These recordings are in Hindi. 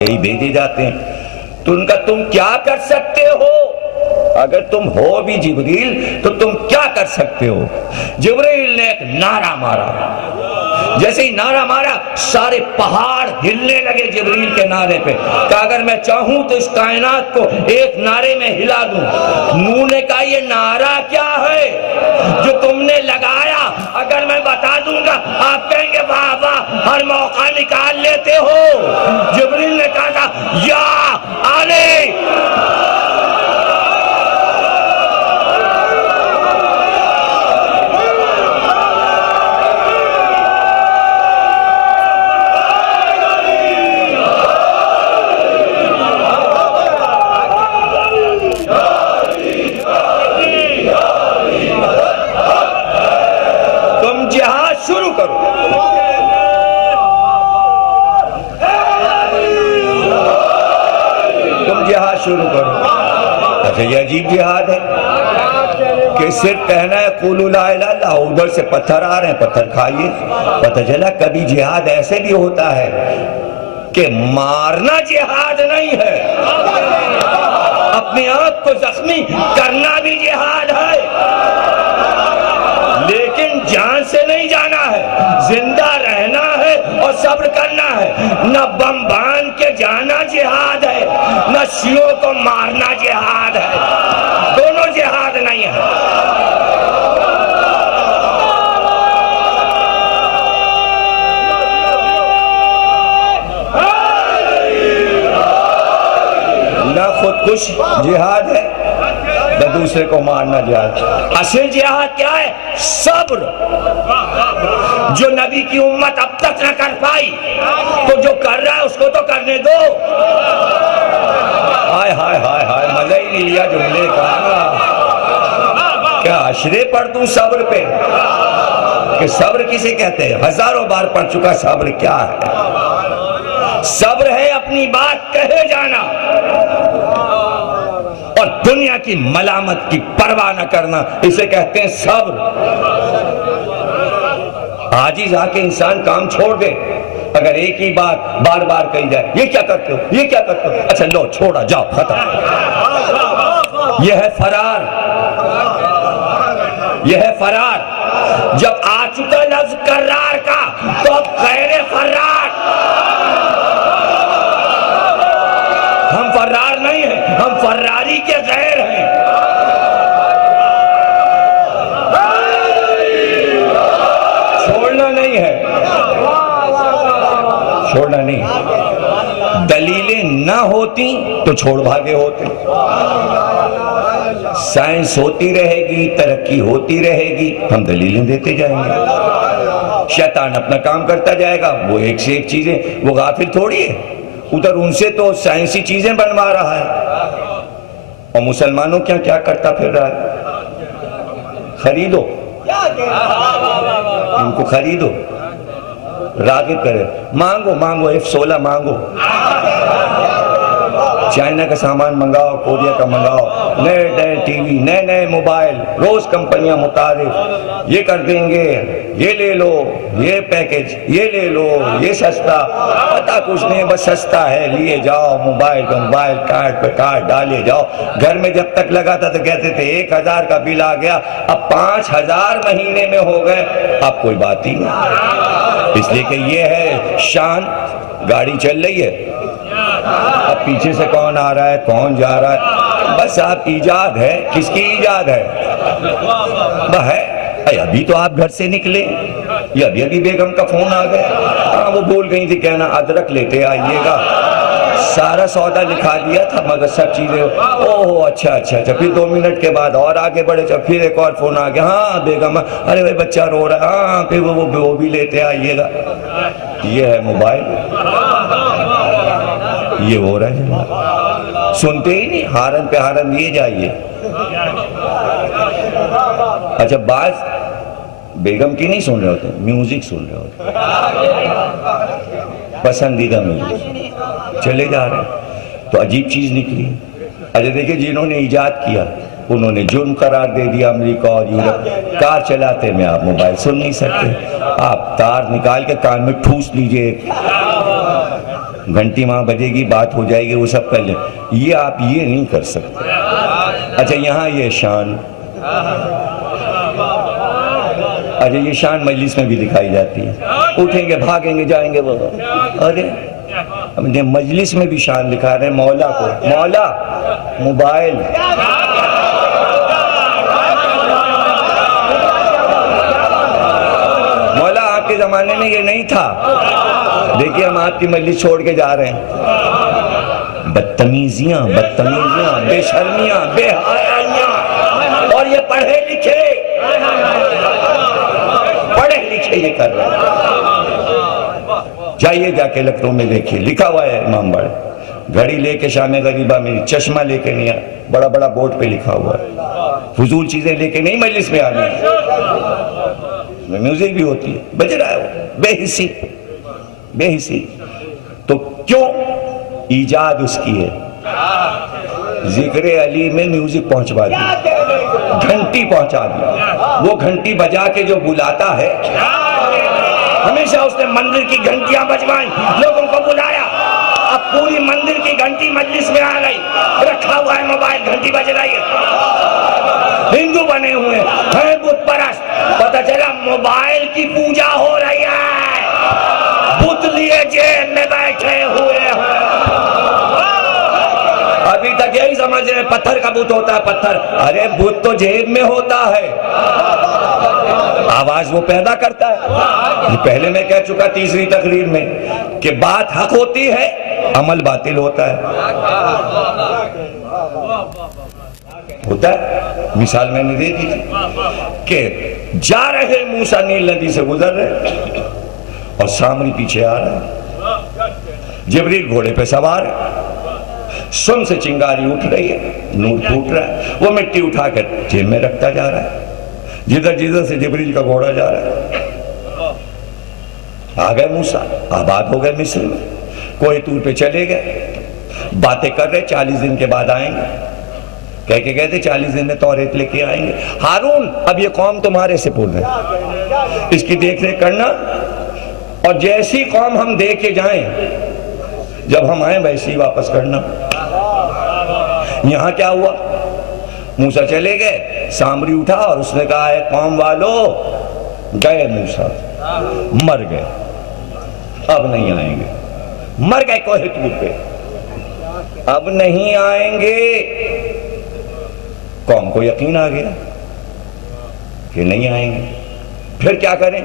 यही भेजे जाते हैं। तो उनका तुम क्या कर सकते हो? अगर तुम हो भी जिब्रील तो तुम क्या कर सकते हो? जिब्रील ने एक नारा मारा, जैसे ही नारा मारा सारे पहाड़ हिलने लगे जिब्रील के नारे पे। कि अगर मैं चाहूं तो इस कायनात को एक नारे में हिला दूं। नूह ने कहा ये नारा क्या है जो तुमने लगाया? अगर मैं बता दूंगा आप कहेंगे वाह वाह हर मौका निकाल लेते हो। जिब्रील ने कहा था या आले, शुरू करो। तुम जिहाद शुरू करो। अच्छा ये अजीब जिहाद है कि सिर्फ कहना है कुलू ला इलाहा इल्लल्लाह, उधर से पत्थर आ रहे हैं, पत्थर खाइए। पता चला कभी जिहाद ऐसे भी होता है कि मारना जिहाद नहीं है, अपने आप को जख्मी करना भी जिहाद है, लेकिन जान से नहीं जाना है, जिंदा रहना है और सब्र करना है। न बम बांध के जाना जिहाद है, न शियों को मारना जिहाद है, दोनों जिहाद नहीं है। न खुदकुश जिहाद है न दूसरे को मारना जिहाद। असल जिहाद क्या है? सब्र, जो नबी की उम्मत अब तक न कर पाई, तो जो कर रहा है उसको तो करने दो। हाय हाय हाय हाय, मजा ही नहीं लिया जुमले का। क्या अशरे पढ़ दूं सब्र पे कि सब्र किसे कहते हैं? हजारों बार पढ़ चुका सब्र क्या है। सब्र है अपनी बात कहे जाना और दुनिया की मलामत की परवाह न करना, इसे कहते हैं सब्र। आजिज आके इंसान काम छोड़ दे। अगर एक ही बात बार बार कही जाए, ये क्या करते हो, ये क्या करते हो, अच्छा लो छोड़ा जाओ खत्म। यह है फरार, यह है फरार। जब आ चुका लफ्ज करार का तो अब गैर फरार। हम फरार नहीं हैं, हम फरारी के गैर हैं। छोड़ना नहीं है, छोड़ना नहीं। दलीलें ना होती तो छोड़ भागे होते। साइंस होती रहेगी, तरक्की होती रहेगी, हम दलीलें देते जाएंगे। शैतान अपना काम करता जाएगा, वो एक से एक चीजें, वो गाफिल थोड़ी है, उधर उनसे तो साइंसी चीजें बनवा रहा है। और मुसलमानों क्या क्या करता फिर रहा है? खरीदो इनको, खरीदो, रागिब करे, मांगो मांगो, F-16 मांगो, चाइना का सामान मंगाओ, कोरिया का मंगाओ, नए नए टीवी, नए नए मोबाइल, रोज कंपनियां मुतारिफ, ये कर देंगे, ये ले लो, ये पैकेज, ये ले लो, ये सस्ता, पता कुछ नहीं, बस सस्ता है, लिए जाओ, मोबाइल का मोबाइल, कार्ड पे कार्ड डाले जाओ। घर में जब तक लगा था तो कहते थे 1000 का बिल आ गया, अब 5000 महीने में हो गए, अब कोई बात ही नहीं। इसलिए कि ये है शान, गाड़ी चल रही है, अब पीछे से कौन आ रहा है, कौन जा रहा है, बस आप ईजाद है। किसकी ईजाद है? है अभी तो आप घर से निकले, ये अभी बेगम का फोन आ गया, हाँ वो बोल गई थी कहना अदरक लेते आइएगा, सारा सौदा लिखा दिया था मगर सब चीजें, ओहो अच्छा अच्छा अच्छा। फिर 2 मिनट के बाद और आगे बढ़े, जब फिर एक और फोन आ गया, हाँ बेगम, अरे भाई बच्चा रो रहा है, हाँ फिर वो भी लेते आइएगा। ये है मोबाइल, ये हो रहा है, सुनते ही नहीं, हारन पे हारन दिए जाइए। अच्छा बात बेगम की नहीं सुन रहे होते, म्यूजिक सुन रहे होते, पसंदीदा म्यूजिक चले जा रहे हैं, तो अजीब चीज निकली। अच्छा देखिए, जिन्होंने इजाद किया उन्होंने जुर्म करार दे दिया अमेरिका और यूरोप। कार चलाते में आप मोबाइल सुन नहीं सकते, आप तार निकाल के कान में ठूस लीजिए, घंटी वहां बजेगी, बात हो जाएगी, वो सब कर ले। ये आप ये नहीं कर सकते। अच्छा यहाँ ये शान, अच्छा ये शान मजलिस में भी दिखाई जाती है। उठेंगे भागेंगे जाएंगे वो, अरे हमने मजलिस में भी शान दिखा रहे हैं मौला को। मौला मोबाइल, मौला आपके जमाने में ये नहीं था। देखिए हम आपकी मजलिस छोड़ के जा रहे हैं। बदतमीजियां, बदतमीजियां, बेशर्मियां, बेहयाइयां, और ये पढ़े लिखे ये कर रहे हैं। जाइए जाके लखनऊ में देखिए, लिखा हुआ है इमाम बाड़े, घड़ी लेके शाम गरीबा मेरी, चश्मा लेके नहीं आया, बड़ा बड़ा बोर्ड पे लिखा हुआ है। फजूल चीजें लेके नहीं मजलिस में आनी है। म्यूजिक भी होती है, बज रहा है वो बेहिसी बेहिसी। तो क्यों? ईजाद उसकी है। जिक्र अली में म्यूजिक पहुंचवा दी, घंटी पहुंचा दी। वो घंटी बजा के जो बुलाता है, हमेशा उसने मंदिर की घंटियां बजवाई, लोगों को बुलाया। अब पूरी मंदिर की घंटी मजलिस में आ गई, रखा हुआ है मोबाइल, घंटी बज रही है। हिंदू बने हुए हैं बुत परस्त, पता चला मोबाइल की पूजा हो रही है, बुत लिए जेल में बैठे हुए हैं। अभी तक यही समझ रहे पत्थर का बुत होता है, पत्थर। अरे बुत तो जेब में होता है, आवाज वो पैदा करता है। ये पहले मैं कह चुका तीसरी तकरीर में कि बात हक होती है, अमल बातिल होता है। होता है। मिसाल मैंने दे दी कि जा रहे मूसा नील नदी से गुजर रहे और सामरी पीछे आ रहा है, जिब्रील घोड़े पे सवार है, सुन से चिंगारी उठ रही है, नूर फूट रहा है, वो मिट्टी उठाकर जेब में रखता जा रहा है। जिधर जिधर से जिब्रील का घोड़ा जा रहा है। आ गए मूसा, आबाद हो गए मिस्र में, कोई तूर पे चले गए, बातें कर रहे, 40 दिन के बाद आएंगे। कह के गए थे 40 दिन में तौरेत लेके आएंगे। हारून अब ये कौम तुम्हारे सिपुर्द है, इसकी देख रेख करना, और जैसी कौम हम दे के जाएं, जब हम आए वैसे ही वापस करना। यहां क्या हुआ? मूसा चले गए, सामरी उठा और उसने कहा है कौम वालों, गए मूसा, मर गए, अब नहीं आएंगे। मर गए कोहे तूर पे, अब नहीं आएंगे। कौम को यकीन आ गया कि नहीं आएंगे, फिर क्या करें?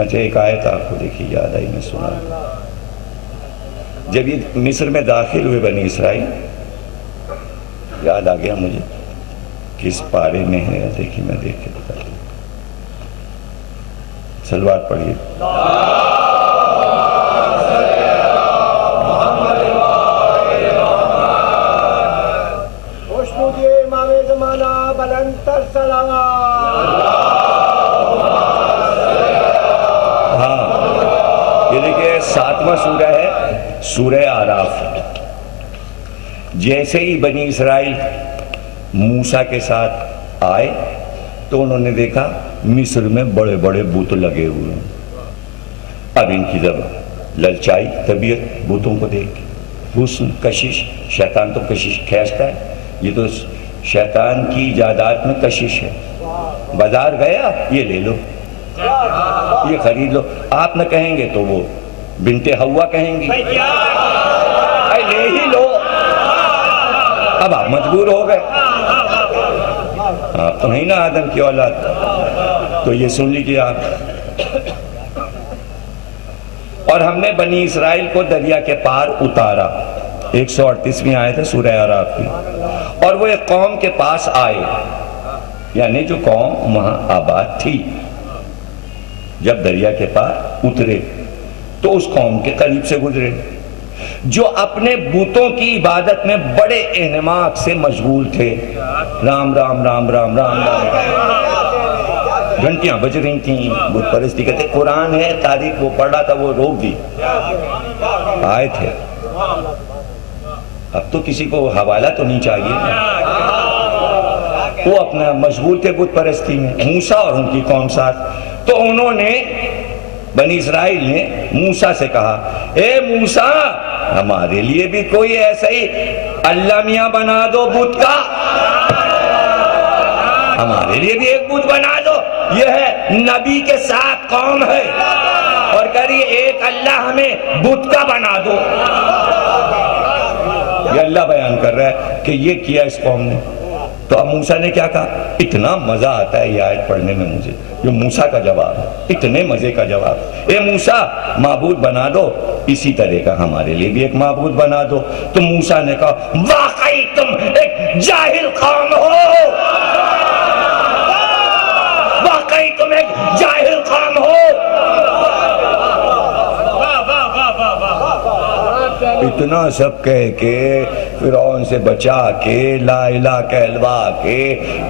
अच्छा एक आयत आपको देखिए याद आई, मैं सुना। जब ये मिस्र में दाखिल हुए बनी इसराइल, याद आ गया मुझे किस पारे में है, देखिए मैं देख के बता दूं। सलवार पढ़िए। हाँ ये देखिए 7वां सूरह है, सूरह आराफ। जैसे ही बनी इसराइल मूसा के साथ आए तो उन्होंने देखा मिस्र में बड़े बड़े बुत लगे हुए हैं। अब इनकी जब ललचाई तबीयत बुतों को देख, हुस्न, कशिश, शैतान तो कशिश खींचता है, ये तो शैतान की जायदाद में कशिश है। बाजार गया, ये ले लो, ये खरीद लो। आप न कहेंगे तो वो बिनते हवा कहेंगी, ले ही लो। अब आप मजबूर हो गए, तो नहीं ना आदम की औलाद, तो ये सुन लीजिए आप। और हमने बनी इसराइल को दरिया के पार उतारा, 138वीं आयत है सूरह आराफ की। और वो एक कौम के पास आए, यानी जो कौम वहां आबाद थी, जब दरिया के पार उतरे तो उस कौम के करीब से गुजरे जो अपने बूतों की इबादत में बड़े एहतिमाम से मशगूल थे। राम राम राम राम राम राम, घंटियां बज रही थी, बुत परस्ती कहते। कुरान है, तारीख वो पढ़ रहा था, वो रोक दी। आए थे, अब तो किसी को हवाला तो नहीं चाहिए। वो अपना मशगूल थे बुत परस्ती में, मूसा और उनकी कौम साथ। तो उन्होंने बनी इसराइल ने मूसा से कहा, ए मूसा, हमारे लिए भी कोई ऐसा ही अल्लाह मियां बना दो बुत का, हमारे लिए भी एक बुत बना दो। यह नबी के साथ कौम है और करिए एक अल्लाह हमें बुत का बना दो। ये अल्लाह बयान कर रहा है कि ये किया इस कौम ने। तो अब मूसा ने क्या कहा? इतना मजा आता है ये आयत पढ़ने में मुझे, ये मूसा का जवाब है, इतने मजे का जवाब। ए मूसा, माबूद बना दो इसी तरह का, हमारे लिए भी एक माबूद बना दो। तो मूसा ने कहा, वाकई तुम एक जाहिल कौम हो, वाकई तुम एक जाहिल कौम हो। इतना सब कह के फिरौन से बचा के, ला इलाहा कहलवा के,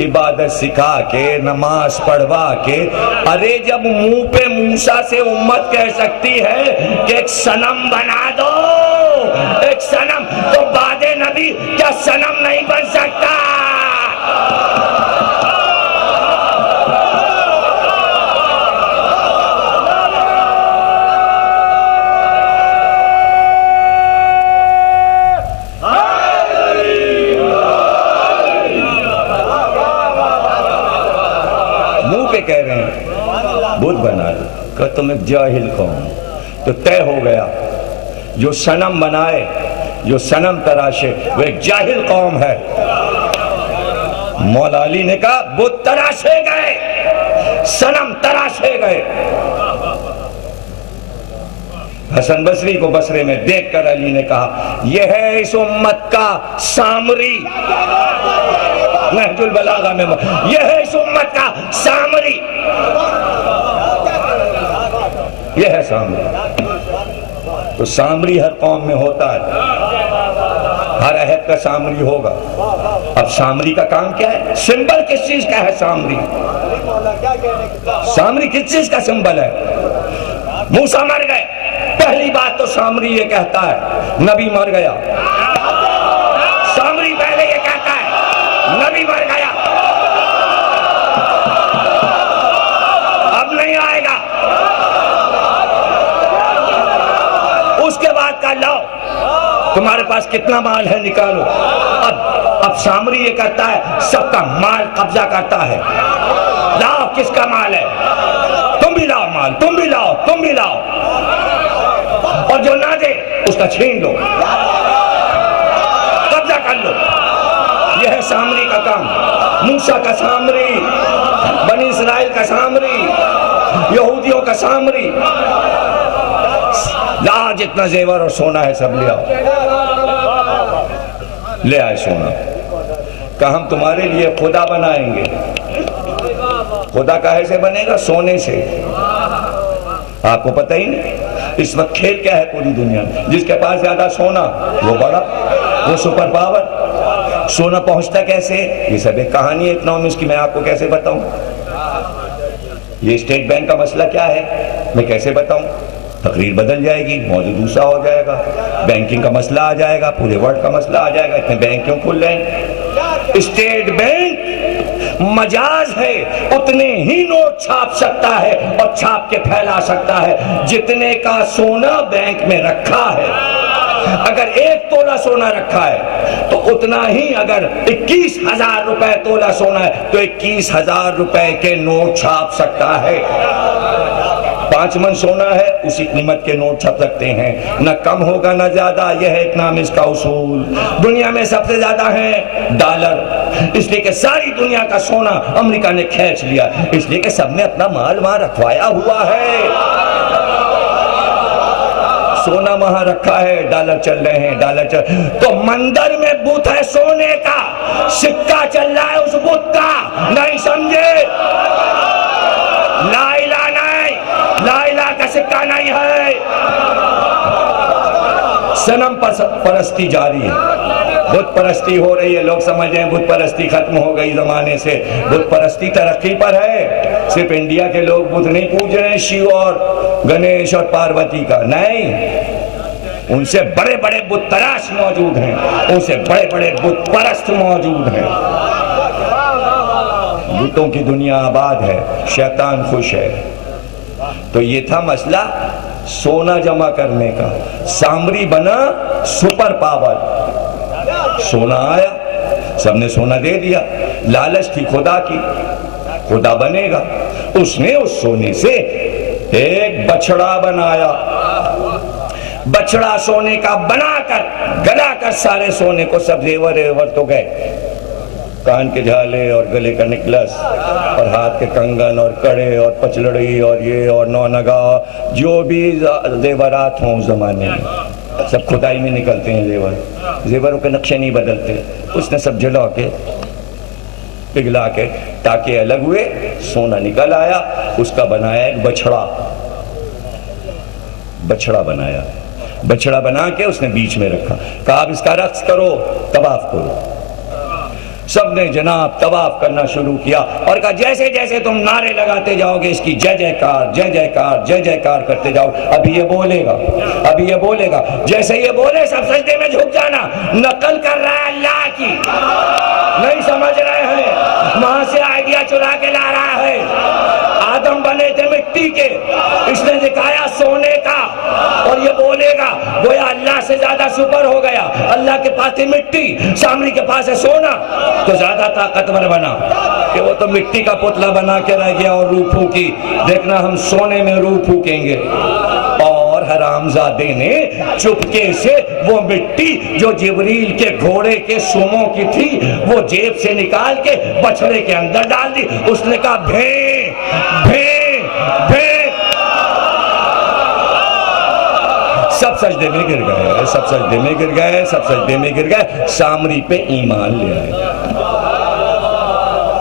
इबादत सिखा के, नमाज पढ़वा के, अरे जब मुंह पे मूसा से उम्मत कह सकती है कि एक सनम बना दो, एक सनम, तो बादे नबी क्या सनम नहीं बन सकता? कह रहे हैं बुत बना दो, कह तुम एक जाहिल कौम। तो तय हो गया, जो सनम बनाए, जो सनम तराशे, वो एक जाहिल कौम है। मौला अली ने कहा बुत तराशे गए, सनम तराशे गए। हसन बसरी को बसरे में देखकर अली ने कहा, यह है इस उम्मत का सामरी। नहजुल बलागा में यह है इस उम्मत का सामरी, यह है सामरी। तो सामरी हर कौम में होता है, हर अहद का सामरी होगा। अब सामरी का काम क्या है? सिंबल किस चीज का है सामरी? सामरी किस चीज का सिंबल है? मूसा मर गए, पहली बात तो सामरी ये कहता है नबी मर गया। सामरी पहले ये कहता है नबी मर गया, अब नहीं आएगा। उसके बाद का लाओ, तुम्हारे पास कितना माल है निकालो। अब सामरी ये कहता है सबका माल कब्जा करता है, लाओ किसका माल है, तुम भी लाओ माल, तुम भी लाओ, तुम भी लाओ, और जो ना दे उसका छीन लो, कब्जा कर लो। यह है सामरी का काम। मूसा का सामरी, बनी इसराइल का सामरी, यहूदियों का सामरी। ला जितना जेवर और सोना है सब ले आओ। ले आए सोना, कहा हम तुम्हारे लिए खुदा बनाएंगे। खुदा काहे से बनेगा? सोने से। आपको पता ही नहीं इस वक्त खेल क्या है पूरी दुनिया में? जिसके पास ज्यादा सोना वो बड़ा, वो सुपर पावर। सोना पहुंचता कैसे? ये सब एक कहानी है इकोनॉमिक्स की, मैं आपको कैसे बताऊं? ये स्टेट बैंक का मसला क्या है मैं कैसे बताऊं? तकरीर बदल जाएगी, मौजू दूसरा हो जाएगा, बैंकिंग का मसला आ जाएगा, पूरे वर्ल्ड का मसला आ जाएगा। इतने बैंक क्यों खुल रहे हैं? स्टेट बैंक मजाज है, उतने ही नोट छाप सकता है और छाप के फैला सकता है जितने का सोना बैंक में रखा है। अगर 1 तोला सोना रखा है तो उतना ही, अगर 21,000 रुपए तोला सोना है तो 21,000 रुपए के नोट छाप सकता है। 5 मन सोना है, उसी कीमत के नोट छप सकते हैं, न कम होगा न ज्यादा। यह है इकोनॉमिक्स का उसूल। दुनिया में सबसे ज्यादा है डॉलर, इसलिए कि सारी दुनिया का सोना अमेरिका ने खींच लिया, इसलिए कि सबने अपना माल वहां रखवाया हुआ है। सोना वहां रखा है, डॉलर चल रहे हैं, डॉलर चल। तो मंदिर में बुत है सोने का, सिक्का चल रहा है उस बुत का, नहीं समझे? ला इलाहा नहीं, ला इलाहा का सिक्का नहीं है। सनम परस्ती जारी है, बुत परस्ती हो रही है। लोग समझ रहे हैं बुत परस्ती खत्म हो गई जमाने से। बुत परस्ती तरक्की पर है। सिर्फ इंडिया के लोग बुत नहीं पूज रहे हैं, शिव और गणेश और पार्वती का नहीं, उनसे बड़े बड़े बुत तराश मौजूद हैं, उनसे बड़े बड़े बुत परस्त मौजूद हैं। बुतों की दुनिया आबाद है, शैतान खुश है। तो ये था मसला सोना जमा करने का। सामरी बना सुपर पावर, सोना आया, सबने सोना दे दिया, लालच थी खुदा की, खुदा बनेगा। उसने उस सोने से एक बछड़ा बनाया, बछड़ा सोने का बनाकर गलाकर सारे सोने को सब जेवर एवर तो गए, कान के झाले और गले का निकलस और हाथ के कंगन और कड़े और पचलड़ी और ये और नौनगा, जो भी जेवरात हों उस जमाने में सब खुदाई में निकलते हैं जेवर, जेवरों के नक्शे नहीं बदलते। उसने सब जला के पिघला के टाके अलग हुए, सोना निकल आया, उसका बनाया एक बछड़ा, बछड़ा बनाया, बछड़ा बना के उसने बीच में रखा, कहा अब इसका रक्स करो, तवाफ करो। सबने जनाब तवाफ करना शुरू किया और कहा जैसे जैसे तुम नारे लगाते जाओगे इसकी जय जयकार जय जयकार जय जयकार करते जाओ, अभी ये बोलेगा, अभी ये बोलेगा, जैसे ये बोले सब सजदे में झुक जाना। नकल कर रहा है अल्लाह की, नहीं समझ रहे हैं, वहां से आइडिया चुरा के ला रहा है। आदम बने थे मिट्टी के, इसने दिखाया सोने का और ये बोलेगा गोया अल्लाह से ज्यादा सुपर हो गया। अल्लाह के पास है मिट्टी, सामरी के पास है सोना, तो ज्यादा ताकतवर बना कि वो तो मिट्टी का पुतला बना के रह गया और रूह फूकी, देखना हम सोने में रूह फूकेंगे। और हरामजादे ने चुपके से वो मिट्टी जो जिब्रील के घोड़े के सुमों की थी वो जेब से निकाल के बछड़े के अंदर डाल दी। उसने कहा भे भे भे, सब सजदे में गिर गए, सब सजदे में गिर गए, सब सजदे में गिर गए, सामरी पे ईमान ले आए।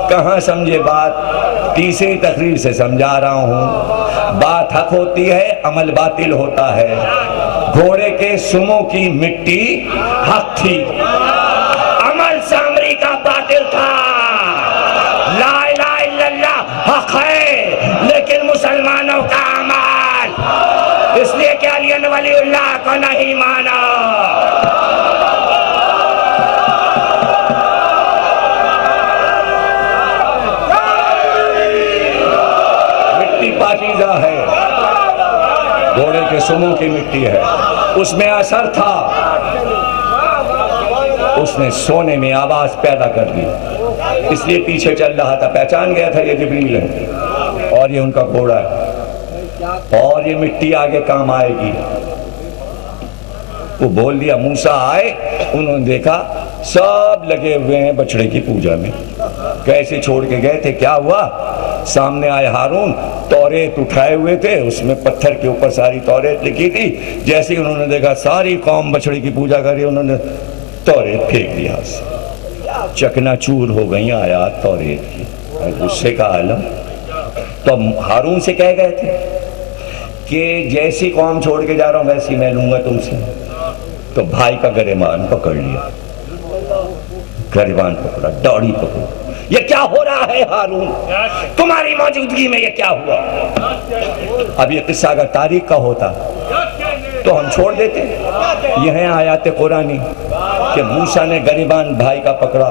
कहां समझे बात, तीसरी तकरीर से समझा रहा हूं, बात हक होती है, अमल बातिल होता है। घोड़े के सुमों की मिट्टी हक थी, अमल सामरी का बातिल था। ला इलाहा इल्लल्लाह हक है, लेकिन मुसलमानों का अमल, इसलिए कि अली वलीउल्लाह को नहीं माना। मिट्टी पाकीज़ा है, घोड़े के सुमों की मिट्टी है, उसमें असर था, उसने सोने में आवाज पैदा कर दी, इसलिए पीछे चल रहा था, पहचान गया था ये जिब्रील है और ये उनका घोड़ा है और ये मिट्टी आगे काम आएगी। वो बोल दिया मूसा आए, उन्होंने देखा सब लगे हुए हैं बछड़े की पूजा में, कैसे छोड़ के गए थे, क्या हुआ, सामने आए हारून, तौरेत उठाए हुए थे, उसमें पत्थर के ऊपर सारी तौरेत लिखी थी। जैसे ही उन्होंने देखा सारी कौम बछड़े की पूजा कर रही, उन्होंने तौरेत फेंक दिया, चकनाचूर हो गई आयात तौरेत की। गुस्से का आलम। तो हारून से कह गए थे कि जैसी कौम छोड़ के जा रहा हूं वैसी मैं लूंगा तुमसे। तो भाई का गरिबान पकड़ लिया, गरिबान पकड़ा, दाढ़ी पकड़ा, ये क्या हो रहा है हारून, तुम्हारी मौजूदगी में ये क्या हुआ। अब ये किस्सा अगर तारीख का होता तो हम छोड़ देते। यह है आयत कुरानी कि मूसा ने गरिबान भाई का पकड़ा।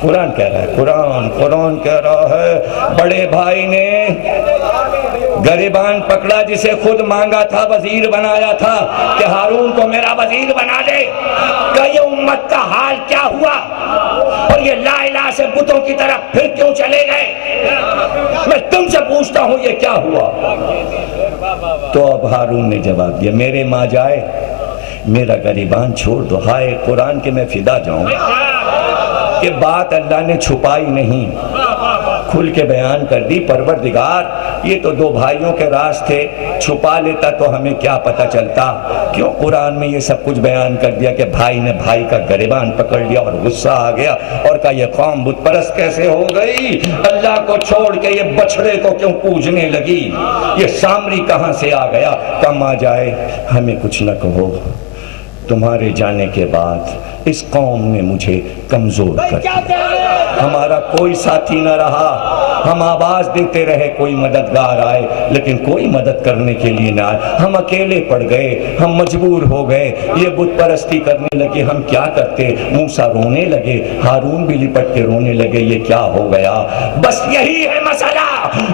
कुरान कह रहा है, कुरान कह रहा है बड़े भाई ने गरिबान पकड़ा जिसे खुद मांगा था, वजीर बनाया था कि हारून को मेरा वजीर बना दे। क्या ये उम्मत का हाल क्या हुआ, और ये ला इलाहा से बुतों की तरफ फिर क्यों चले गए। मैं तुमसे पूछता हूं ये क्या हुआ। तो अब हारून ने जवाब दिया, मेरे माँ जाए, मेरा गरिबान छोड़ दो। हाय कुरान के मैं फिदा जाऊं कि बात अल्लाह ने छुपाई नहीं, खुल के बयान कर दी। परवरदिगार ये तो दो भाइयों के राज थे, छुपा लेता तो हमें क्या पता चलता, क्यों कुरान में ये सब कुछ बयान कर दिया कि भाई ने भाई का गरिबान पकड़ लिया और गुस्सा आ गया और कहा ये कौम बुत परस्त कैसे हो गई, अल्लाह को छोड़ के ये बछड़े को क्यों पूजने लगी, ये सामरी कहां से आ गया। कम आ जाए, हमें कुछ न कहो, तुम्हारे जाने के बाद इस कौम ने मुझे कमजोर कर दिया, हमारा कोई साथी न रहा, हम आवाज देते रहे कोई मददगार आए, लेकिन कोई मदद करने के लिए ना आए, हम अकेले पड़ गए, हम मजबूर हो गए, ये बुत परस्ती करने लगे, हम क्या करते। मूसा रोने लगे, हारून भी लिपट के रोने लगे, ये क्या हो गया। बस यही है मसला,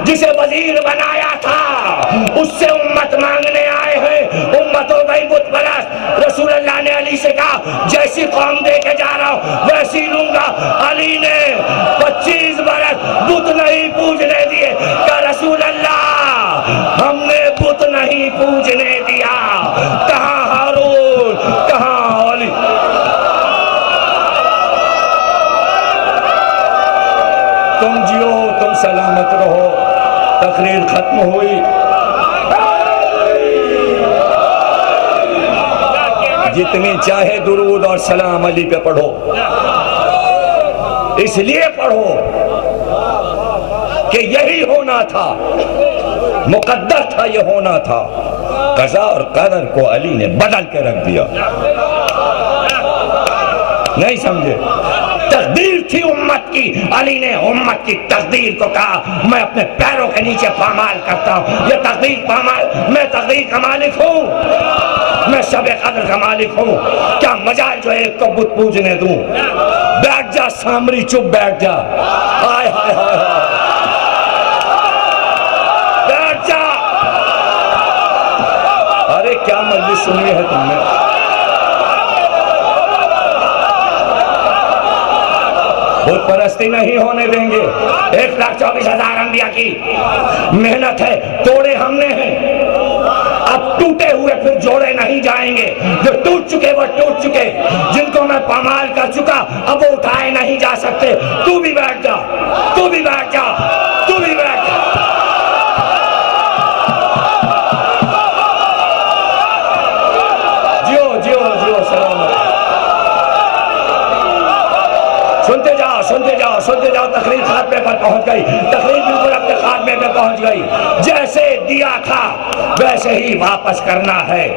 जिसे वजीर बनाया था उससे उम्मत मांगने आए हैं। उम्मत हो गई बुत परस्त। रसूल अल्लाह ने अली से कहा जैसी कौम दे के जा रहा हूं वैसी लूंगा। अली ने 25 बरस बुत नहीं पूजने दिए। क्या रसूल अल्लाह हमने बुत नहीं पूजने दिया। कहां हारून, कहां अली। तुम जियो, तुम सलामत रहो। तकरीर खत्म हुई। जितनी चाहे दुरूद और सलाम अली पे पढ़ो, इसलिए पढ़ो कि यही होना था, मुकद्दर था, ये होना था। कज़ा और कदर को अली ने बदल के रख दिया। नहीं समझे? तकदीर थी उम्मत की। अली ने उम्मत की तकदीर को कहा मैं अपने पैरों के नीचे पामाल करता हूं। ये तकदीर पामाल, मैं तकदीर का मालिक हूं, मैं शब कदर का मालिक हूं। क्या मजाल जो एक को बुत पूजने दूं। बैठ जा सामरी, चुप बैठ जा। हाय हाय हाय हाय, बैठ जा। अरे क्या मजलिस सुनी है तुमने। बुत परस्ती नहीं होने देंगे। 1,24,000 अंबिया की मेहनत है, तोड़े हमने हैं। अब टूटे हुए फिर जोड़े नहीं जाएंगे। जो टूट चुके वो टूट चुके। जिनको मैं पामाल कर चुका अब वो उठाए नहीं जा सकते। तू भी बैठ जा, तू भी बैठ जा, तू भी बैठ जा। जियो जियो जियो, सलामत। सुनते जाओ, सुनते जाओ, सुनते जाओ। तकरीर खात्मे पर पहुंच गई। तकरीर बिल्कुल अपने खात्मे पे पहुंच गई। जैसे दिया था वैसे ही वापस करना है।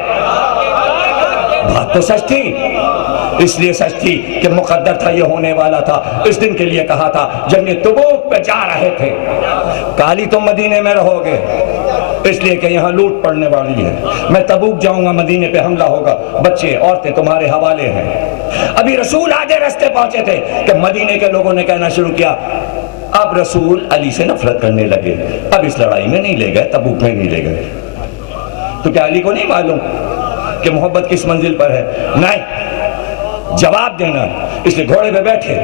बात तो सच थी, इसलिए सच थी कि मुकद्दर था, ये होने वाला था। इस दिन के लिए कहा था। जंगे तबूक पे जा रहे थे। काली तुम मदीने में रहोगे इसलिए कि यहाँ लूट पड़ने वाली है। मैं तबूक जाऊंगा, मदीने पे हमला होगा, बच्चे औरतें तुम्हारे हवाले हैं। अभी रसूल आगे रास्ते पहुंचे थे कि मदीने के लोगों ने कहना शुरू किया अब रसूल अली से नफरत करने लगे। अब इस लड़ाई में नहीं ले गए, तबूक में नहीं ले गए। तो क्या अली को नहीं मालूम कि मोहब्बत किस मंजिल पर है? नहीं, जवाब देना। इसलिए घोड़े पे बैठे,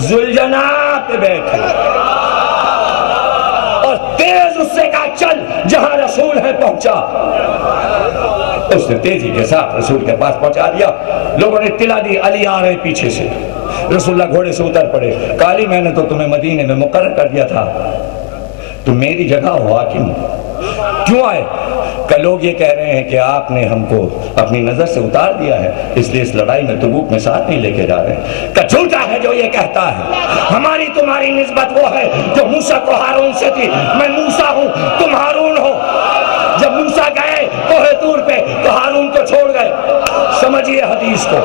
जुलजना पे बैठे और तेज उससे कहा चल जहां रसूल है पहुंचा। उसने तेजी के साथ रसूल के पास पहुंचा दिया। लोगों ने इत्तिला दी अली आ रहे पीछे से। रसूलुल्लाह घोड़े से उतर पड़े। काली मैंने तो तुम्हें मदीने में मुकर्रर कर दिया था, तुम मेरी जगह हो हाकिम, क्यों आए? कल लोग ये कह रहे हैं कि आपने हमको अपनी नजर से उतार दिया है, इसलिए इस लड़ाई में तबूक में साथ नहीं लेके जा रहे। का झूठा है जो ये कहता है। हमारी तुम्हारी निस्बत वो है जो मूसा को हारून से थी। मैं मूसा हूं, तुम हारून हो। जब मूसा गए कोहे तूर पे तो हारून को छोड़ गए। समझिए हदीस को,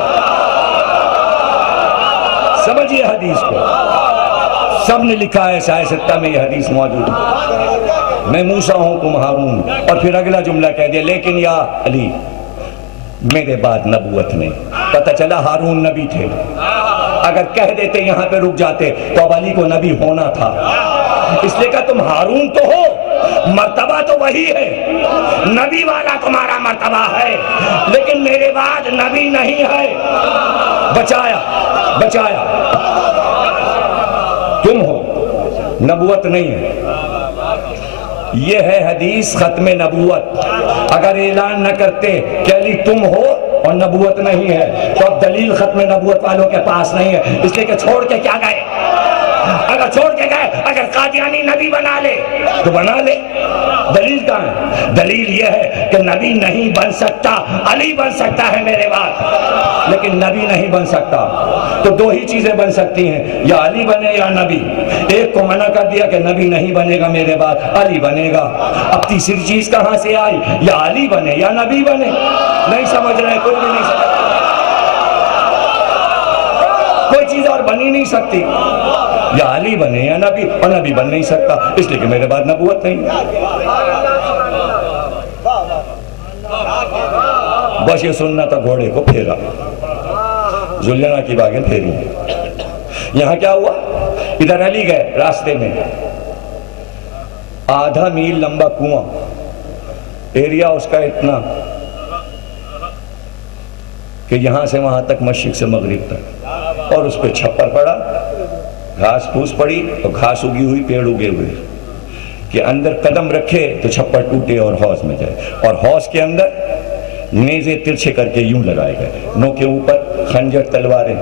समझिए हदीस को। सबने लिखा है शायद में ये हदीस मौजूद है। मैं मूसा हूं, तुम हारून। और फिर अगला जुमला कह दिया लेकिन या अली मेरे बाद नबूवत नहीं। पता चला हारून नबी थे। अगर कह देते यहां पे रुक जाते तो अब अली को नबी होना था। इसलिए कहा तुम हारून तो हो, मर्तबा तो वही है, नबी वाला तुम्हारा मर्तबा है, लेकिन मेरे बाद नबी नहीं है। बचाया बचाया, तुम हो, नबूवत नहीं है। ये है हदीस खत्म नबूवत। अगर ऐलान न करते कि अली तुम हो और नबूवत नहीं है तो अब दलील खत्म नबूवत वालों के पास नहीं है। इसलिए कि छोड़ के क्या गए? अगर छोड़ के गए, अगर कादियानी नबी बना ले तो बना ले, दलील कहाँ है? दलील ये है कि नबी नहीं बन सकता, अली बन सकता है मेरे बाद, लेकिन नबी नहीं बन सकता। तो दो ही चीजें बन सकती हैं, या अली बने या नबी। एक को मना कर दिया कि नबी नहीं बनेगा मेरे बाद, अली बनेगा। अब तीसरी चीज कहां से आई? या अली बने या नबी बने। नहीं समझ रहे, कोई भी नहीं समझ, कोई चीज और बनी नहीं सकती। या अली बने या नबी, और नबी बन नहीं सकता इसलिए कि मेरे बाद नबूवत नहीं। बस ये सुनना था। घोड़े को फेरा, जुलजना की बागें फेरी। यहां क्या हुआ? इधर अली गए, रास्ते में आधा मील लंबा कुआं, एरिया उसका इतना कि यहां से वहां तक, मशरिक से मगरिब तक, और उस पर छप्पर पड़ा, घास फूस पड़ी और घास उगी हुई, पेड़ उगे हुए कि अंदर कदम रखे तो छप्पर टूटे और हौज में जाए, और हौज के अंदर नेज़े तिरछे करके यूं लगाए गए, नो के ऊपर खंजर तलवारें,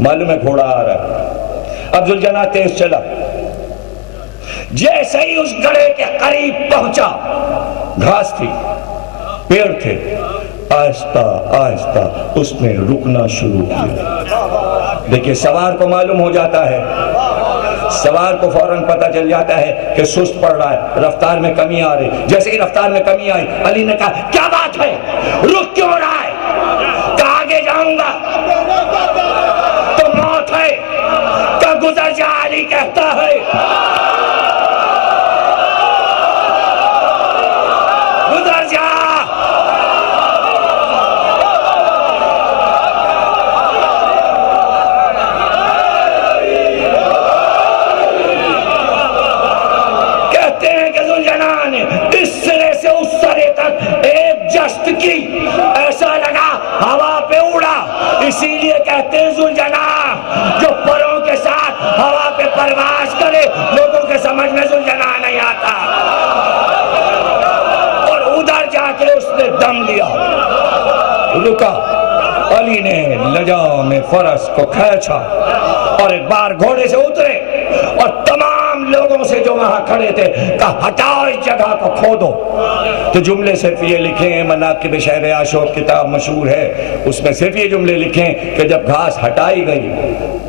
मालूम है घोड़ा आ रहा है। अब जुलजना तेज चला, जैसे ही उस गड़े के करीब पहुंचा, घास थी, पेड़ थे, आहिस्ता आहिस्ता उसने रुकना शुरू किया। देखिए सवार को मालूम हो जाता है, सवार को फौरन पता चल जाता है कि सुस्त पड़ रहा है, रफ्तार में कमी आ रही। जैसे ही रफ्तार में कमी आई, अली ने कहा क्या बात है, रुक क्यों रहा है? कहा आगे जाऊंगा तो मौत है, क्या गुजर जा, अली कहता है गुजर जा। की ऐसा लगा हवा पे उड़ा, इसीलिए कहते हैं जुलजना, जो परों के साथ हवा पे परवाज करे, लोगों के समझ में जुलजना नहीं आता। और उधर जाके उसने दम लिया, रुका, अली ने लजाओ में फरस को खींचा और एक बार घोड़े से उतरे और तमाम लोगों से जो वहां खड़े थे कहा हटाओ इस जगह को, खोदो। तो जुमले सिर्फ ये लिखे हैं, मनाकिब शहर आशोक किताब मशहूर है, उसमें सिर्फ ये जुमले लिखे कि जब घास हटाई गई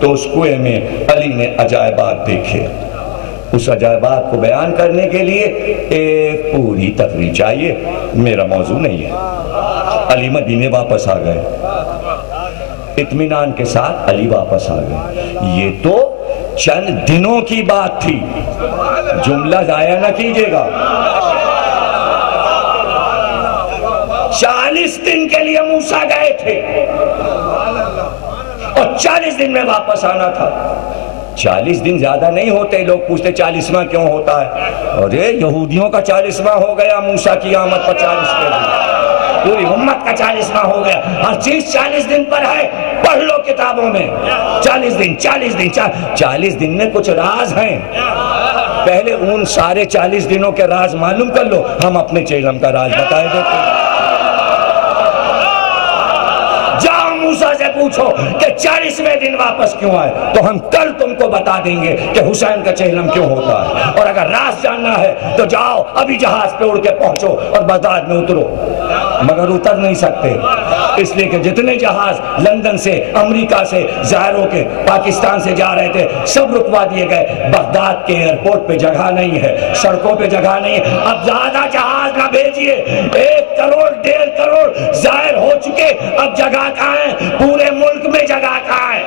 तो उस कुएं में अली ने अजायबात देखे। उस अजायबात को बयान करने के लिए एक पूरी तकरीर चाहिए, मेरा मौजू नहीं है। अली मदीने वापस आ गए, इत्मीनान के साथ अली वापस आ गए। ये तो चंद दिनों की बात थी, जुमला जाया ना कीजिएगा। 40 दिन के लिए मूसा गए थे और 40 दिन में वापस आना था। 40 दिन ज्यादा नहीं होते, लोग पूछते 40वां क्यों होता है? अरे यहूदियों का 40वां हो गया, मूसा की आमद पर 40 के दिन, पूरी उम्मत का 40वां हो गया। हर चीज 40 दिन पर है, पढ़ लो किताबों में। 40 दिन 40 दिन 40 दिन में कुछ राज हैं, पहले उन सारे 40 दिनों के राज मालूम कर लो, हम अपने चेलम का राज बताए देते। जाओ मूसा से पूछो कि 40वें दिन वापस क्यों आए, तो हम कल तुमको बता देंगे कि हुसैन का चेहलम क्यों होता है। और अगर राज जानना है तो जाओ अभी जहाज पे उड़ के पहुंचो और बागदाद में उतरो, मगर उतर नहीं सकते, इसलिए कि जितने जहाज लंदन से, अमेरिका से, ज़ायरों के, पाकिस्तान से जा रहे थे सब रुकवा दिए गए। बागदाद के एयरपोर्ट पे जगह नहीं है, सड़कों पे जगह नहीं है। अब ज्यादा जहाज ना भेजिए, 1 करोड़ 1.5 करोड़ ज़ायर हो चुके, अब जगह कहाँ है? पूरे मुल्क में जगह कहाँ है?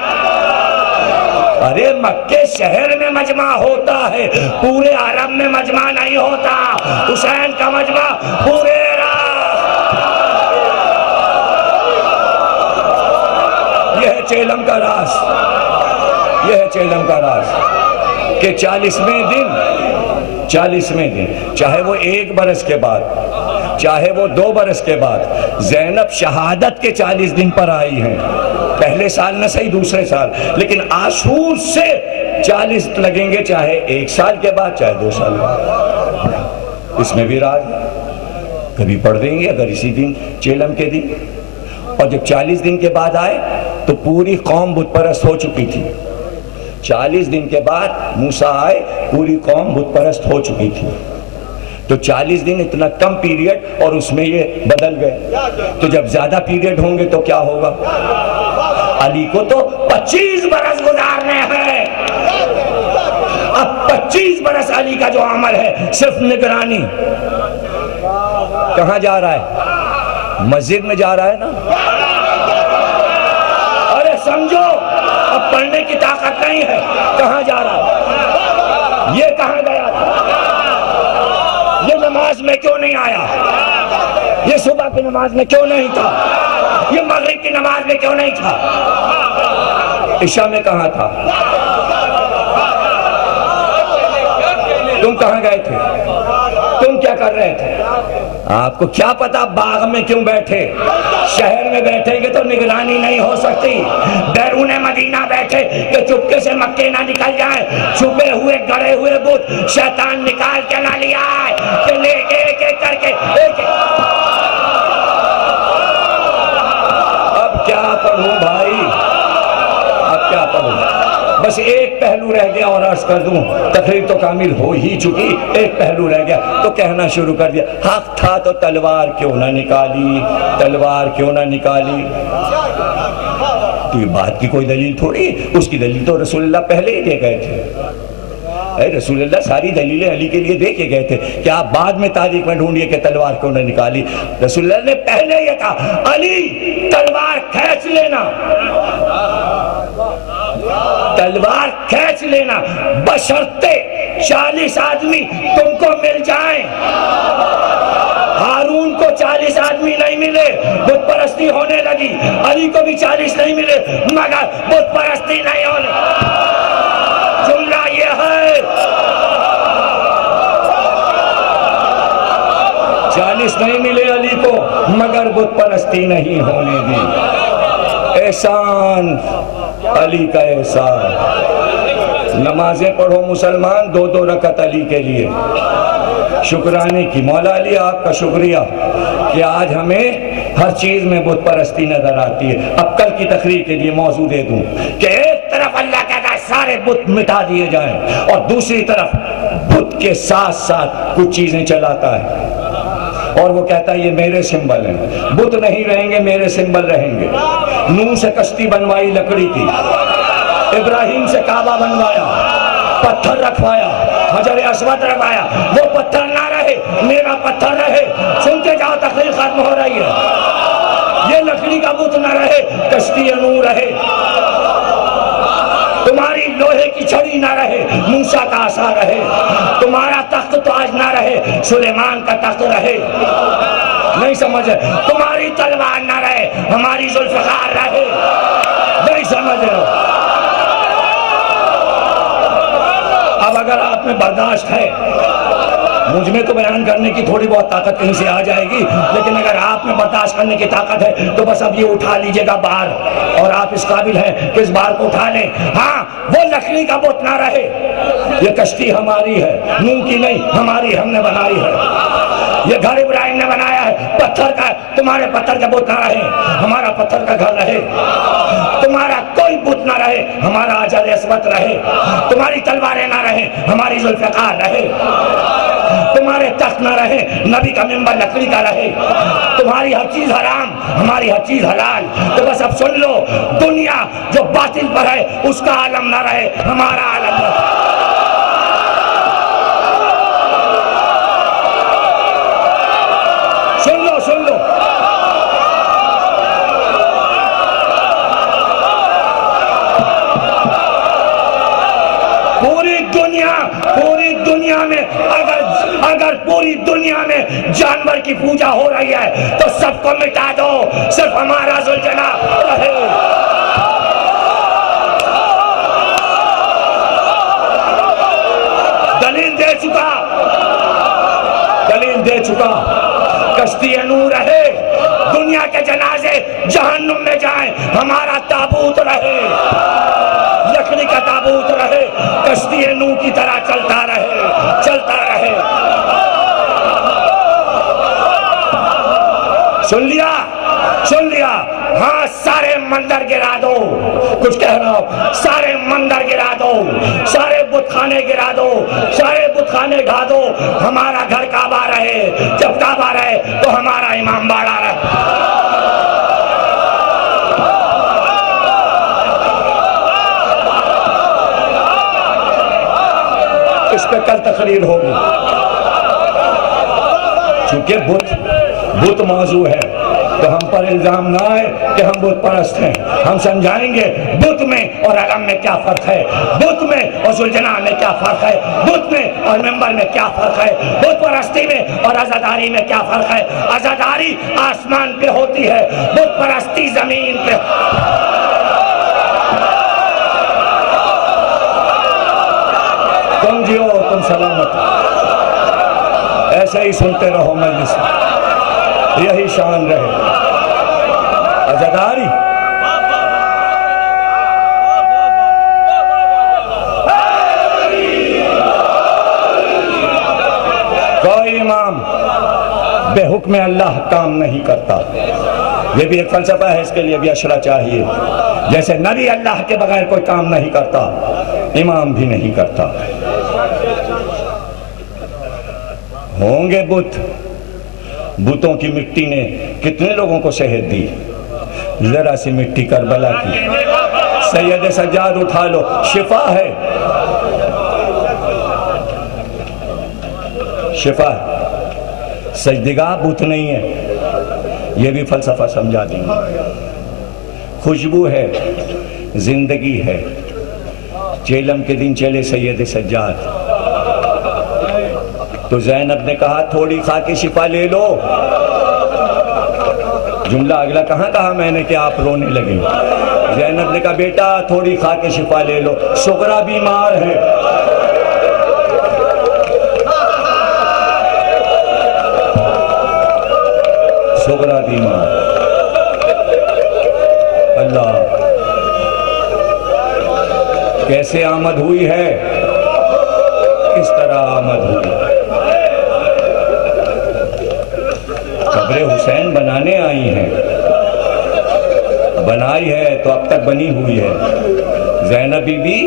अरे मक्के शहर में मजमा होता है, पूरे अरब में मजमा नहीं होता। हुसैन का मजमा पूरे चेलम का राज, यह है चेलम का राज कि 40वें दिन, चाहे वो 1 बरस के बाद, चाहे वो 2 बरस के बाद, ज़ैनब शहादत के 40 दिन पर आई हैं। पहले साल न सही, दूसरे साल, लेकिन आशूर से 40 लगेंगे, चाहे 1 साल के बाद, चाहे 2 साल बाद। इसमें भी राज कभी पढ़ देंगे अगर इसी दिन, चेलम के दिन। और जब 40 दिन के बाद आए तो पूरी कौम बुतपरस्त हो चुकी थी। 40 दिन के बाद मूसा आए, पूरी कौम बुतपरस्त हो चुकी थी। तो 40 दिन इतना कम पीरियड और उसमें ये बदल गए। तो जब ज्यादा पीरियड होंगे तो क्या होगा? अली को तो 25 बरस गुजारने हैं। अब 25 बरस अली का जो अमल है सिर्फ निगरानी। कहां जा रहा है? मस्जिद में जा रहा है ना। अरे समझो, अब पढ़ने की ताकत नहीं है, कहां जा रहा है? ये कहां गया था? ये नमाज में क्यों नहीं आया? ये सुबह की नमाज में क्यों नहीं था? ये मगरिब की नमाज में क्यों नहीं था? इशा में कहां था? तुम कहां गए थे? तुम क्या कर रहे थे? आपको क्या पता बाग में क्यों बैठे? शहर में बैठेंगे तो निगरानी नहीं हो सकती। बैरून मदीना बैठे कि चुपके से मक्के ना निकल जाए। छुपे हुए गड़े हुए बुत शैतान निकाल के ना लिया कि ले एक एक करके एक। अब क्या पढ़ूं भाई, अब क्या पढ़ूं? बस एक पहलू रह गया और अर्ज कर दूं, तकरीर तो कामिल हो ही चुकी, एक पहलू रह गया तो कहना शुरू कर दिया। हक था तो तलवार क्यों ना निकाली, तलवार क्यों ना निकाली। तो ये बात की कोई दलील थोड़ी, उसकी दलील तो रसूलुल्लाह पहले ही दे गए थे। रसूलुल्लाह सारी दलीलें अली के लिए दे के गए थे कि आप बाद में तारीख में ढूंढिए कि तलवार क्यों ना निकाली। रसूलुल्लाह ने पहले ये कहा, अली तलवार खींच लेना, तलवार खींच लेना, बशर्ते 40 आदमी तुमको मिल जाएं। हारून को 40 आदमी नहीं मिले, बुत परस्ती होने लगी। अली को भी 40 नहीं मिले, मगर बुत परस्ती नहीं होने। जुमला ये है, 40 नहीं मिले अली को, मगर बुत परस्ती नहीं होने दी। एहसान अली का एहसान। नमाजें पढ़ो मुसलमान, 2-2 रकत अली के लिए शुक्राने की। मौला अली आपका शुक्रिया कि आज हमें हर चीज में बुत परस्ती नजर आती है। अब कल की तकरीर के लिए मौजू दे दूं कि एक तरफ अल्लाह कहता है सारे बुत मिटा दिए जाएं, और दूसरी तरफ बुत के साथ साथ कुछ चीजें चलाता है और वो कहता है ये मेरे सिंबल हैं। बुत नहीं रहेंगे, मेरे सिंबल रहेंगे। नूह से कश्ती बनवाई लकड़ी की, इब्राहिम से काबा बनवाया, पत्थर रखवाया, हजर अस्वद रखवाया, वो पत्थर ना रहे, मेरा पत्थर रहे। सुनते जाओ, तकरीर खत्म हो रही है। ये लकड़ी का बुत ना रहे, कश्ती नूह रहे। तुम्हारी लोहे की छड़ी ना रहे, मूसा का आसा रहे। तुम्हारा तख्त तो आज ना रहे, सुलेमान का तख्त रहे। नहीं समझे? तुम्हारी तलवार ना रहे, हमारी जुल्फ़िकार रहे। नहीं समझ रहे? अब अगर आप में बर्दाश्त है, मुझ में तो बयान करने की थोड़ी बहुत ताकत कहीं से आ जाएगी, लेकिन अगर आप में बर्दाश्त करने की ताकत है तो बस अब ये उठा लीजिएगा बार, और आप इस काबिल हैं कि इस बार को उठा लें। हाँ, वो लकड़ी का बुत ना रहे। ये कश्ती हमारी है, नूह की नहीं, हमारी, हमने बनाई है। ये घर इब्राहिम ने बनाया है, पत्थर का। तुम्हारे पत्थर का बुत ना रहे, हमारा पत्थर का घर रहे। तुम्हारा कोई बुत ना रहे, हमारा हजर अस्वद रहे। तुम्हारी तलवारें ना रहे, हमारी जुल्फ़िकार रहे। तुम्हारे तख्त ना रहे, नबी का मिंबर लकड़ी का रहे। तुम्हारी हर चीज हराम, हमारी हर चीज हलाल। तो बस अब सुन लो, दुनिया जो बातिल पर है उसका आलम ना रहे, हमारा आलम रहे। सुन लो, सुन लो। पूरी दुनिया में अगर पूरी दुनिया में जानवर की पूजा हो रही है तो सबको मिटा दो, सिर्फ हमारा जुल्जना रहे। दलील दे चुका, कश्ती नूह रहे। दुनिया के जनाजे जहन्नुम में जाएं, हमारा ताबूत रहे, लकड़ी का ताबूत रहे, कश्ती नूह की तरह चलता रहे, चलता रहे। सुन लिया, सुन लिया? हाँ, सारे मंदिर गिरा दो। कुछ कह रहा हूं, सारे मंदिर गिरा दो, सारे बुतखाने गिरा दो, सारे बुतखाने ढा दो, हमारा घर काबा रहे। जब काबा रहे तो हमारा इमाम बाड़ा रहे। इस पे कल तकरीर होगी, क्योंकि बुत मौजू है तो हम पर इल्जाम ना आए कि हम बुत परस्त हैं। हम समझाएंगे बुत में और अलम में क्या फर्क है, बुत में और जुल्जना में क्या फर्क है, बुत में और मेंबर में क्या फर्क है, बुत परस्ती में और आजादारी में क्या फर्क है। आजादारी आसमान पे होती है, बुत परस्ती जमीन पे। तुम जियो, तुम सलामत। क़यामत। ऐसे ही सुनते रहो मजलिस, यही शान रहे। अज़ादारी कोई इमाम बेहुक्म अल्लाह काम नहीं करता। ये भी एक फलसफा है, इसके लिए भी अशरा चाहिए। जैसे नबी अल्लाह के बगैर कोई काम नहीं करता, इमाम भी नहीं करता। होंगे बुत, बुतों की मिट्टी ने कितने लोगों को सेहत दी। जरा सी मिट्टी करबला की, सैयद सज्जाद उठा लो, शिफा है, शिफा है। सजदिगा बुत नहीं है, ये भी फलसफा समझा देंगे। खुशबू है, जिंदगी है। चेलम के दिन चले सैयद सज्जाद, तो ज़ैनब ने कहा थोड़ी खा के शिफा ले लो। जुमला अगला कहाँ कहा मैंने कि आप रोने लगे। ज़ैनब ने कहा बेटा थोड़ी खा के शिफा ले लो, सुगरा बीमार है। सुगरा बीमार, अल्लाह कैसे आमद हुई है, किस तरह आमद हुई। कब्र हुसैन बनाने आई हैं, बनाई है तो अब तक बनी हुई है। ज़ैनब बीबी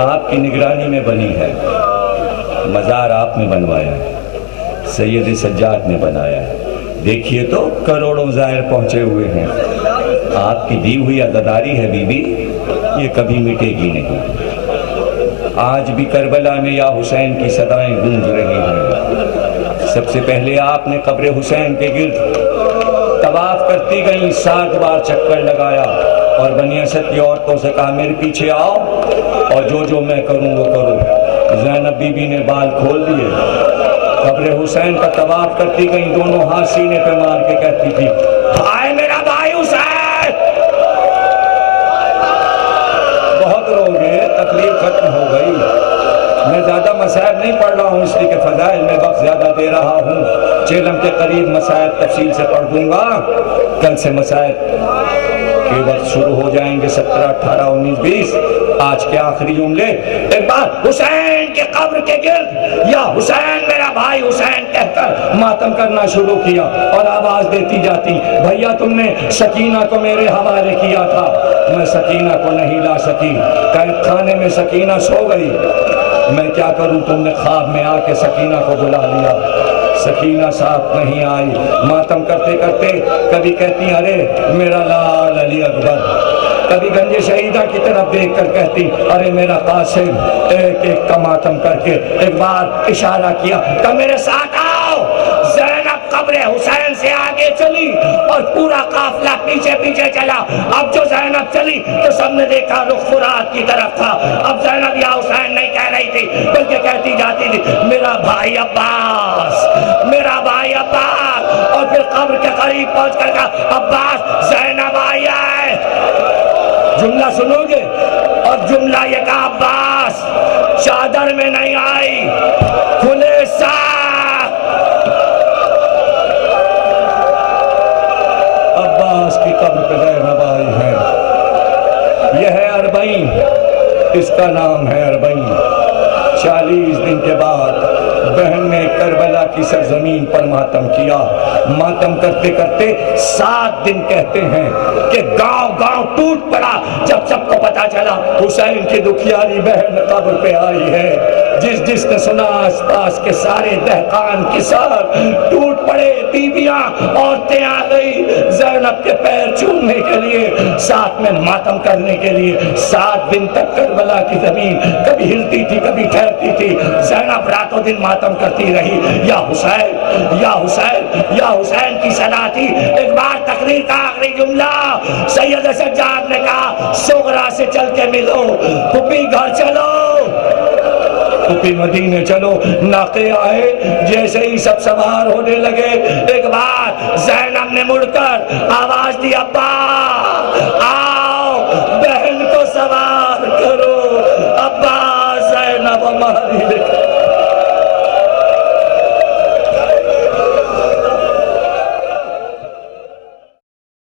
आपकी निगरानी में बनी है, मज़ार आपने बनवाया है, सैयद सज्जाद ने बनाया है। देखिए तो करोड़ों ज़ायर पहुंचे हुए हैं। आपकी दी हुई अज़ादारी है बीबी, ये कभी मिटेगी नहीं। आज भी करबला में या हुसैन की सदाएं गूंज रही हैं। सबसे पहले आपने कब्र हुसैन के गिर्द तवाफ करती गई, 7 बार चक्कर लगाया और बनी असद की औरतों से कहा मेरे पीछे आओ और जो जो मैं करूं वो करो। ज़ैनब बीबी ने बाल खोल दिए, कब्र हुसैन का तवाफ करती गई, दोनों हाथ सीने पे मार के कहती थी हाय मेरा भाई हुसैन। बहुत रोगे, तकलीफ खत्म हो गई। मैं ज्यादा मसाइब नहीं पढ़ रहा हूँ, इसलिए कि फजाइल में वक्त ज्यादा दे रहा हूँ। चेलम के करीब मसाइब तफसील से पढ़ दूंगा। कल से मसाइब के वक्त शुरू हो जाएंगे, 17, 18, 19, 20। आज के आखिरी जुमले एक बार हुसैन के कब्र के गिर्द या हुसैन मेरा भाई हुसैन कहकर मातम करना शुरू किया और आवाज देती जाती भैया तुमने सकीना को मेरे हवाले किया था, मैं सकीना को नहीं ला सकी, कैद खाने में सकीना सो गई, मैं क्या करूं, तुमने ख्वाब में आके सकीना को बुला लिया, सकीना साथ नहीं आई। मातम करते करते कभी कहती अरे मेरा लाल अली अकबर, कभी गंजे शहीदा की तरफ देखकर कहती अरे मेरा कासिम। एक एक का मातम करके एक बार इशारा किया तो मेरे साथ आओ। ज़ैनब कब्र हुसैन से आगे चली और पूरा काफिला पीछे पीछे चला। अब जो ज़ैनब चली तो सबने देखा रुख फुरात की तरफ था। अब ज़ैनब या हुसैन नहीं कह रही थी, बल्कि कहती जाती थी मेरा भाई अब्बास, मेरा भाई अब्बास। और फिर कब्र के करीब पहुंच कर कहा अब्बास ज़ैनब आई है। जुमला सुनोगे और जुमला ये कहा अब्बास चादर में नहीं आई, खुले साथ। अब्बास की कब्र पे ज़ैनब आई है। यह है अरबईन, इसका नाम है अरबईन। 40 दिन के बाद बहन ने करबला की सरजमीन पर मातम किया। मातम करते करते 7 दिन कहते हैं कि गांव गांव टूट पड़ा जब सबको पता चला हुसैन की दुखियारी बहन कब्र पे आई है। जिस जिसने सुना आसपास के सारे दहकान किसान टूट पड़े, बीबियां औरतें आ गई ज़ैनब के पैर छूने के लिए, साथ में मातम करने के लिए। 7 दिन तक करबला की जमीन कभी हिलती थी कभी ठहरती थी। ज़ैनब रातों दिन मातम करती रही, या हुसैन या हुसैन या हुसैन की सदा थी। एक बार तकरीर का आखिरी जुमला सैयद सज्जाद ने कहा सोगरा से चल के मिलो, फूफी घर चलो, फूफी मदीने चलो। नाके आए, जैसे ही सब सवार होने लगे एक बार ज़ैनब ने मुड़कर आवाज दी अब्बा आओ बहन को सवार करो। अब्बा ज़ैनब हमारी